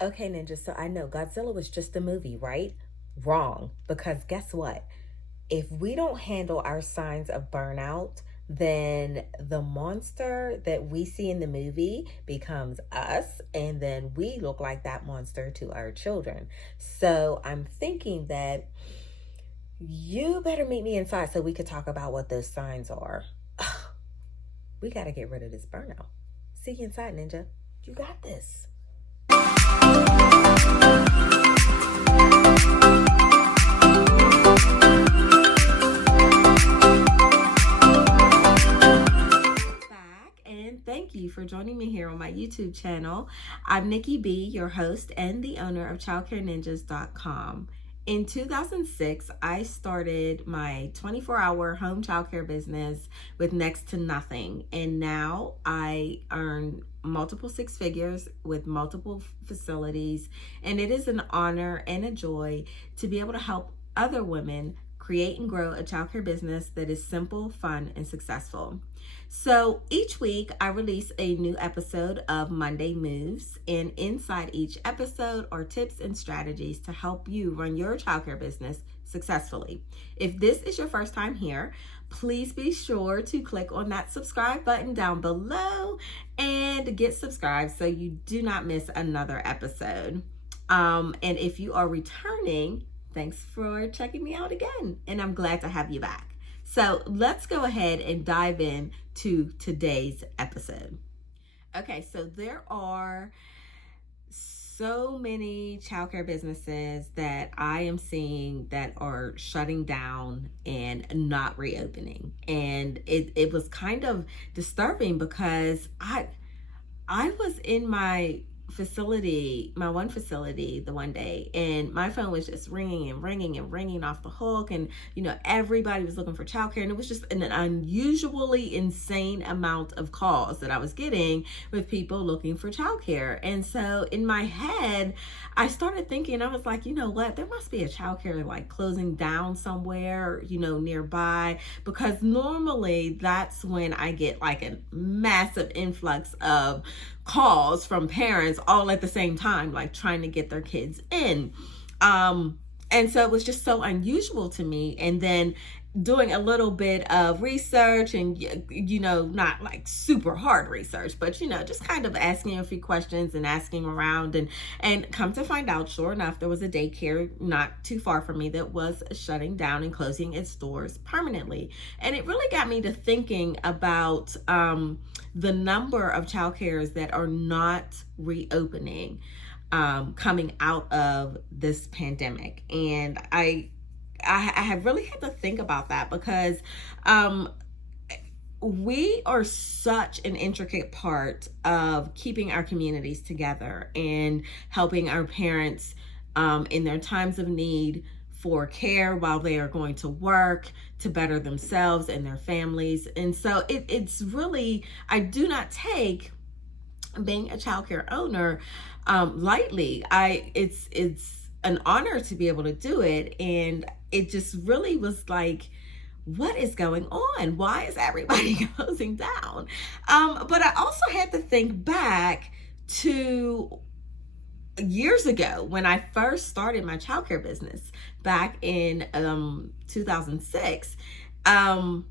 Okay, Ninja, so I know Godzilla was just a movie, right? Wrong. Because guess what? If we don't handle our signs of burnout, then the monster that we see in the movie becomes us, and then we look like that monster to our children. So I'm thinking that you better meet me inside so we could talk about what those signs are. We got to get rid of this burnout. See you inside, Ninja. You got this. Thank you for joining me here on my YouTube channel. I'm Nikki B, your host and the owner of ChildcareNinjas.com. In 2006, I started my 24-hour home childcare business with next to nothing. And now I earn multiple six figures with multiple facilities. And it is an honor and a joy to be able to help other women create and grow a childcare business that is simple, fun, and successful. So each week I release a new episode of Monday Moves, and inside each episode are tips and strategies to help you run your childcare business successfully. If this is your first time here, please be sure to click on that subscribe button down below and get subscribed so you do not miss another episode. And if you are returning, thanks for checking me out again, and I'm glad to have you back. So let's go ahead and dive in to today's episode. Okay, so there are so many childcare businesses that I am seeing that are shutting down and not reopening. And it was kind of disturbing because I was in my one facility the one day, and my phone was just ringing and ringing and ringing off the hook, and everybody was looking for childcare, and it was just an unusually insane amount of calls that I was getting with people looking for childcare. And so in my head I started thinking, I was like, you know what, there must be a childcare like closing down somewhere nearby, because normally that's when I get like a massive influx of calls from parents all at the same time, like trying to get their kids in. And so it was just so unusual to me. And then doing a little bit of research, and not like super hard research, but just kind of asking a few questions and asking around, and come to find out, sure enough, there was a daycare not too far from me that was shutting down and closing its doors permanently. And it really got me to thinking about the number of childcares that are not reopening coming out of this pandemic. And I have really had to think about that, because we are such an intricate part of keeping our communities together and helping our parents in their times of need for care while they are going to work to better themselves and their families. And so it's really, I do not take being a childcare owner lightly. It's an honor to be able to do it. And it just really was like, what is going on? Why is everybody closing down? But I also had to think back to years ago when I first started my childcare business back in 2006. And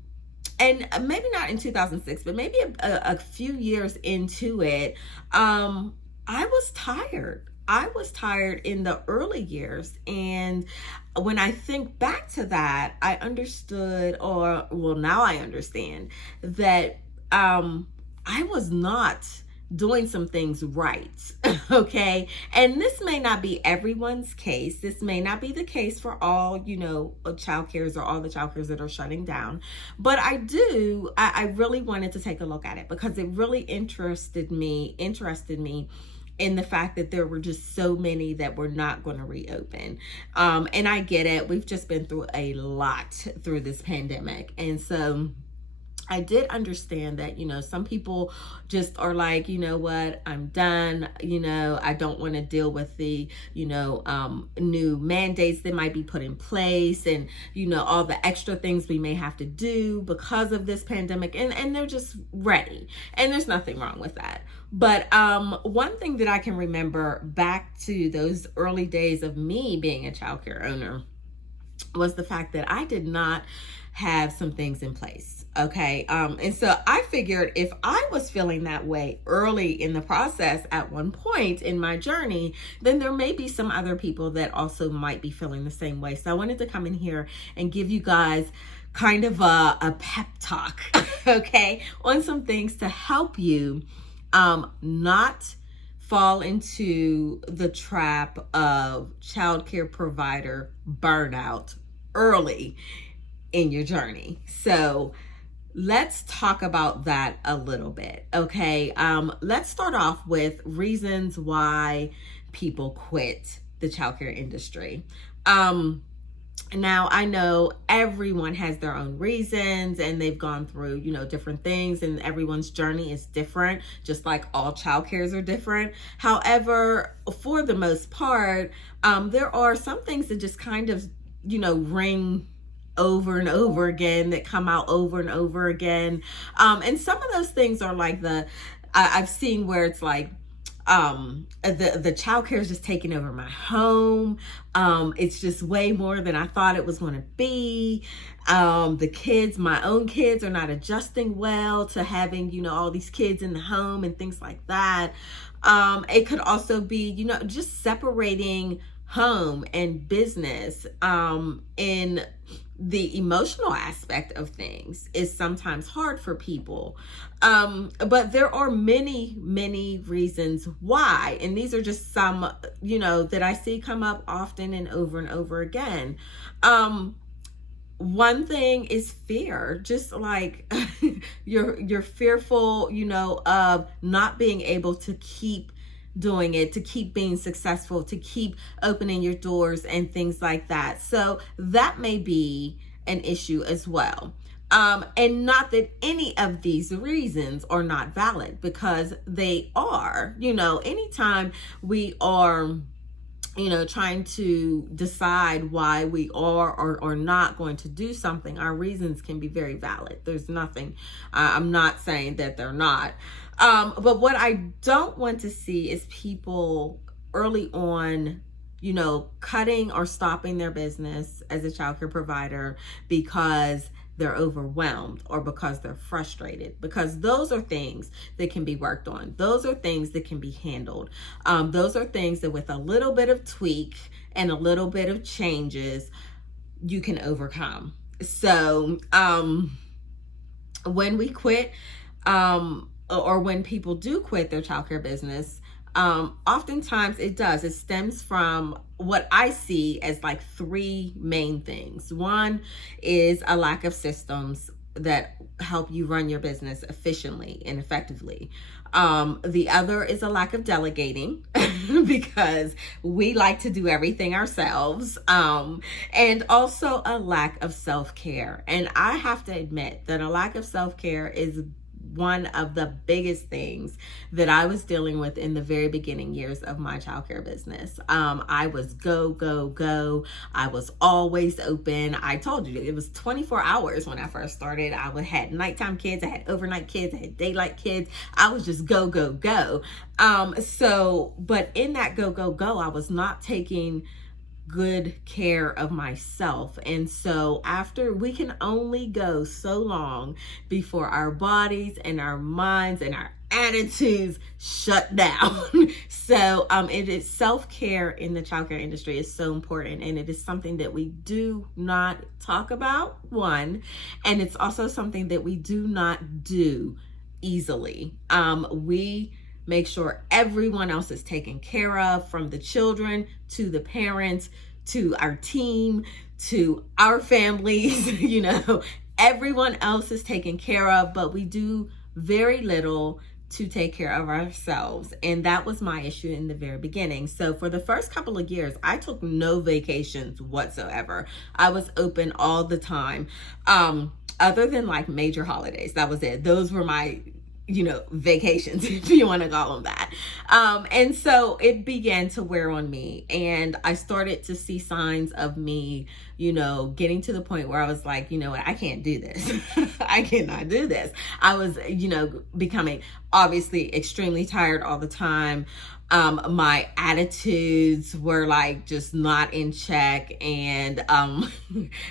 maybe not in 2006, but maybe a few years into it, I was tired. I was tired in the early years. And when I think back to that, I understood, now I understand that I was not doing some things right. Okay. And this may not be everyone's case. This may not be the case for all, childcares or all the childcares that are shutting down. But I really wanted to take a look at it, because it really interested me in the fact that there were just so many that were not going to reopen. And I get it. We've just been through a lot through this pandemic. And so I did understand that, some people just are like, you know what, I'm done. I don't want to deal with the, new mandates that might be put in place and, all the extra things we may have to do because of this pandemic. And they're just ready. And there's nothing wrong with that. But one thing that I can remember back to those early days of me being a childcare owner was the fact that I did not have some things in place. Okay. And so I figured if I was feeling that way early in the process at one point in my journey, then there may be some other people that also might be feeling the same way. So I wanted to come in here and give you guys kind of a pep talk, okay, on some things to help you not fall into the trap of childcare provider burnout early in your journey. So let's talk about that a little bit. Okay. Let's start off with reasons why people quit the childcare industry. Now I know everyone has their own reasons and they've gone through, different things, and everyone's journey is different, just like all childcares are different. However, for the most part, there are some things that just kind of, ring over and over again, that come out over and over again. And some of those things are like I've seen where it's like, the childcare is just taking over my home. It's just way more than I thought it was going to be. The kids, my own kids, are not adjusting well to having, all these kids in the home and things like that. It could also be, just separating home and business, in the emotional aspect of things is sometimes hard for people. But there are many, many reasons why. And these are just some, that I see come up often and over again. One thing is fear, just like you're fearful, of not being able to keep doing it, to keep being successful, to keep opening your doors and things like that. So that may be an issue as well. And not that any of these reasons are not valid, because they are. Anytime we are trying to decide why we are or are not going to do something, our reasons can be very valid. There's nothing, I'm not saying that they're not. But what I don't want to see is people early on, cutting or stopping their business as a childcare provider because they're overwhelmed or because they're frustrated, because those are things that can be worked on. Those are things that can be handled. Those are things that with a little bit of tweak and a little bit of changes, you can overcome. So when we quit, or when people do quit their childcare business, oftentimes it stems from what I see as like three main things. One is a lack of systems that help you run your business efficiently and effectively. The other is a lack of delegating because we like to do everything ourselves. And also a lack of self-care. And I have to admit that a lack of self-care is one of the biggest things that I was dealing with in the very beginning years of my childcare business. I was go, go, go. I was always open. I told you it was 24 hours when I first started. I had nighttime kids. I had overnight kids. I had daylight kids. I was just go, go, go. But in that go, go, go, I was not taking good care of myself. And so after, we can only go so long before our bodies and our minds and our attitudes shut down. So it is self-care in the childcare industry is so important, and it is something that we do not talk about, one, and it's also something that we do not do easily. We make sure everyone else is taken care of, from the children to the parents to our team to our families. Everyone else is taken care of, but we do very little to take care of ourselves. And that was my issue in the very beginning. So for the first couple of years, I took no vacations whatsoever. I was open all the time. other than like major holidays. That was it. Those were my, vacations, if you want to call them that. And so it began to wear on me, and I started to see signs of me, getting to the point where I was like, you know what, I can't do this. I cannot do this. I was, becoming obviously extremely tired all the time. My attitudes were like just not in check. And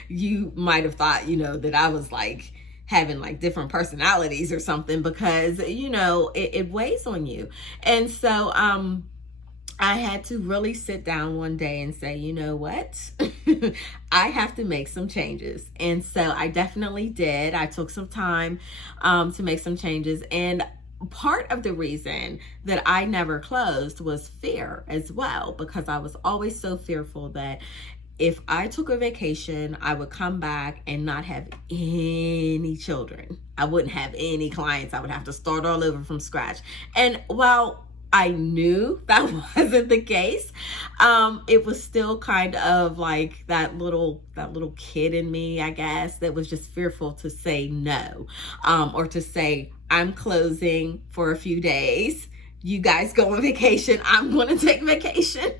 you might have thought, that I was like having like different personalities or something, because it weighs on you. And so I had to really sit down one day and say, you know what, I have to make some changes. And so I definitely did. I took some time to make some changes. And part of the reason that I never closed was fear as well, because I was always so fearful that if I took a vacation, I would come back and not have any children. I wouldn't have any clients. I would have to start all over from scratch. And while I knew that wasn't the case, it was still kind of like that little kid in me, I guess, that was just fearful to say no, or to say, I'm closing for a few days. You guys go on vacation. I'm going to take vacation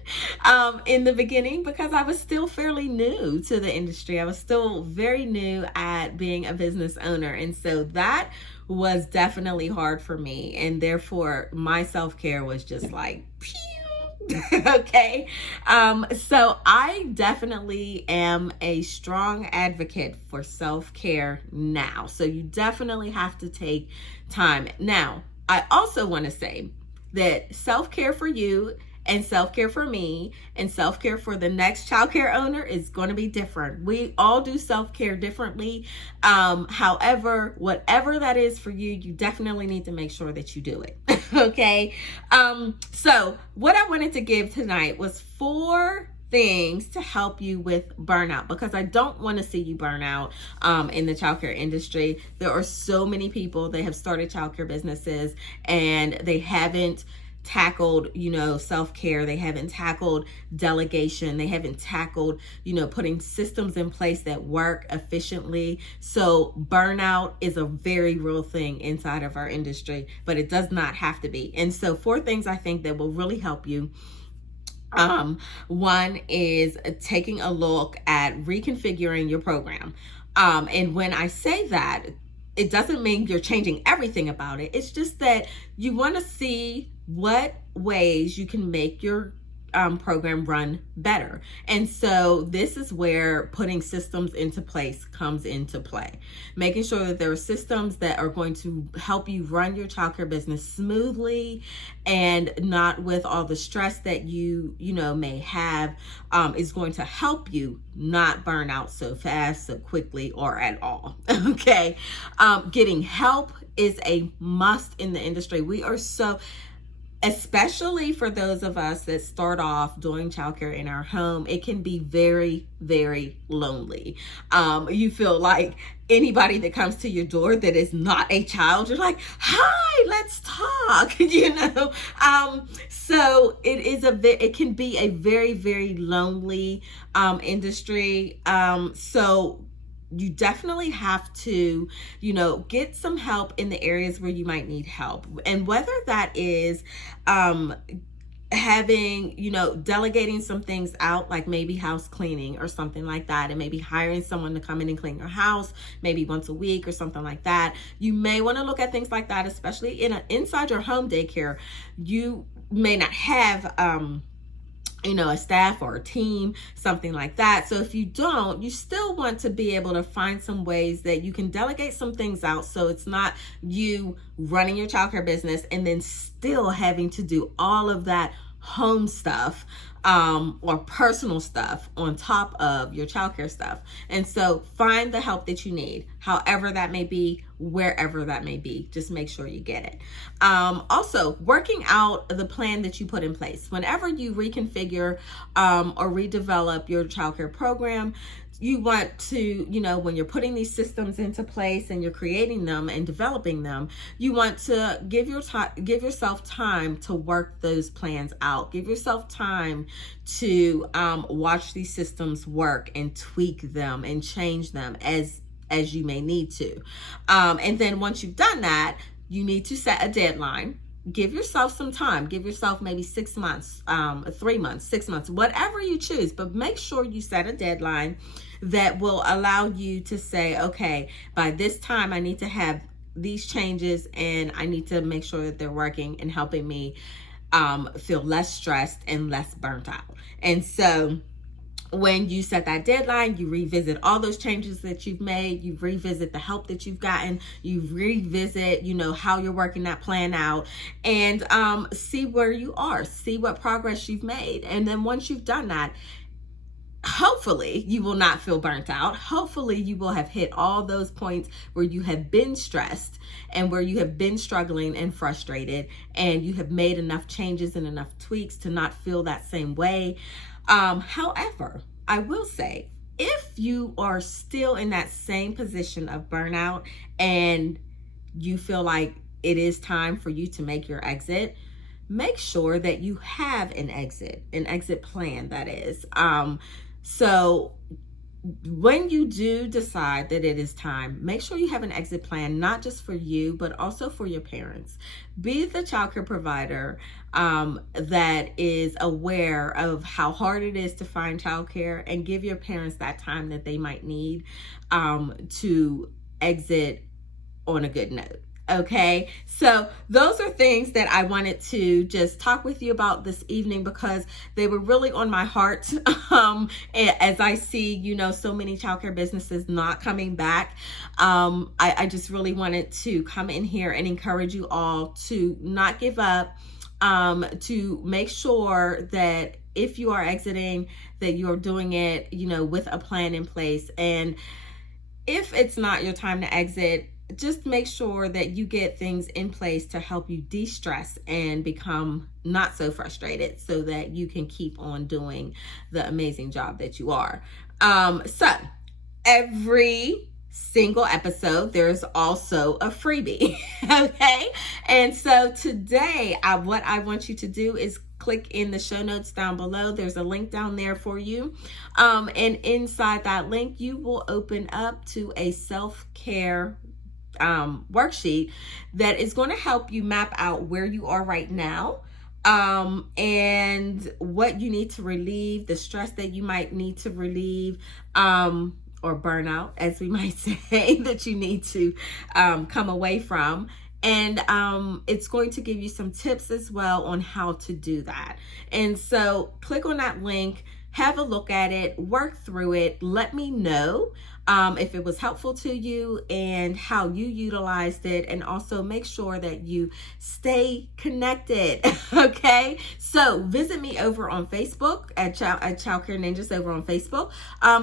in the beginning, because I was still fairly new to the industry. I was still very new at being a business owner. And so that was definitely hard for me. And therefore, my self-care was just like, pew. Okay. So I definitely am a strong advocate for self-care now. So you definitely have to take time. Now, I also want to say that self-care for you and self-care for me and self-care for the next childcare owner is going to be different. We all do self-care differently. However, whatever that is for you, you definitely need to make sure that you do it. Okay. So what I wanted to give tonight was 4 things to help you with burnout, because I don't want to see you burn out in the childcare industry. There are so many people that have started childcare businesses and they haven't tackled, self-care. They haven't tackled delegation. They haven't tackled, putting systems in place that work efficiently. So burnout is a very real thing inside of our industry, but it does not have to be. And so 4 things I think that will really help you. One is taking a look at reconfiguring your program. And when I say that, it doesn't mean you're changing everything about it. It's just that you want to see what ways you can make your program run better. And so this is where putting systems into place comes into play. Making sure that there are systems that are going to help you run your childcare business smoothly and not with all the stress that you may have, is going to help you not burn out so fast, so quickly, or at all. Okay. Getting help is a must in the industry. We are so, especially for those of us that start off doing childcare in our home, it can be very, very lonely. You feel like anybody that comes to your door that is not a child, you're like, hi, let's talk, So it can be a very, very lonely industry. So you definitely have to, get some help in the areas where you might need help. And whether that is having, delegating some things out, like maybe house cleaning or something like that, and maybe hiring someone to come in and clean your house maybe once a week or something like that. You may want to look at things like that, especially inside your home daycare. You may not have a staff or a team, something like that. So if you don't, you still want to be able to find some ways that you can delegate some things out, so it's not you running your childcare business and then still having to do all of that home stuff or personal stuff on top of your childcare stuff. And so find the help that you need, however that may be, wherever that may be. Just make sure you get it. Also, working out the plan that you put in place. Whenever you reconfigure or redevelop your childcare program, you want to, when you're putting these systems into place and you're creating them and developing them, you want to give yourself time to work those plans out. Give yourself time to watch these systems work and tweak them and change them as as you may need to. And then once you've done that, you need to set a deadline. Give yourself some time. Give yourself maybe 6 months, 3 months, 6 months, whatever you choose. But make sure you set a deadline that will allow you to say, okay, by this time I need to have these changes, and I need to make sure that they're working and helping me feel less stressed and less burnt out. And so when you set that deadline, you revisit all those changes that you've made, you revisit the help that you've gotten, you revisit, how you're working that plan out, and see where you are, see what progress you've made. And then once you've done that, hopefully you will not feel burnt out. Hopefully you will have hit all those points where you have been stressed and where you have been struggling and frustrated, and you have made enough changes and enough tweaks to not feel that same way. However, I will say, if you are still in that same position of burnout and you feel like it is time for you to make your exit, make sure that you have an exit plan, that is. So when you do decide that it is time, make sure you have an exit plan, not just for you, but also for your parents. Be the childcare provider that is aware of how hard it is to find childcare, and give your parents that time that they might need to exit on a good note. Okay, so those are things that I wanted to just talk with you about this evening, because they were really on my heart as I see, so many childcare businesses not coming back. I just really wanted to come in here and encourage you all to not give up, to make sure that if you are exiting, that you're doing it, with a plan in place. And if it's not your time to exit, just make sure that you get things in place to help you de-stress and become not so frustrated, so that you can keep on doing the amazing job that you are. So every single episode, there's also a freebie. Okay. And so today, what I want you to do is click in the show notes down below. There's a link down there for you. And inside that link, you will open up to a self-care worksheet that is going to help you map out where you are right now, and what you need to relieve, the stress that you might need to relieve, or burnout, as we might say, that you need to come away from. And it's going to give you some tips as well on how to do that. And so click on that link, have a look at it, work through it. Let me know if it was helpful to you and how you utilized it. And also make sure that you stay connected. Okay. So visit me over on Facebook at Childcare Ninjas over on Facebook.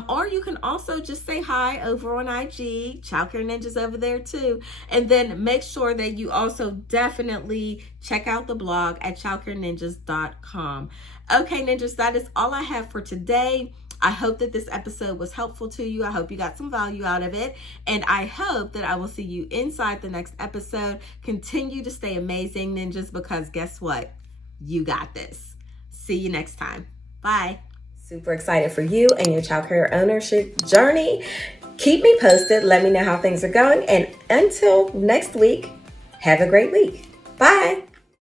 Or you can also just say hi over on IG, Childcare Ninjas over there too. And then make sure that you also definitely check out the blog at childcareninjas.com. Okay, ninjas, that is all I have for today. I hope that this episode was helpful to you. I hope you got some value out of it. And I hope that I will see you inside the next episode. Continue to stay amazing, ninjas, because guess what? You got this. See you next time. Bye. Super excited for you and your childcare ownership journey. Keep me posted. Let me know how things are going. And until next week, have a great week. Bye.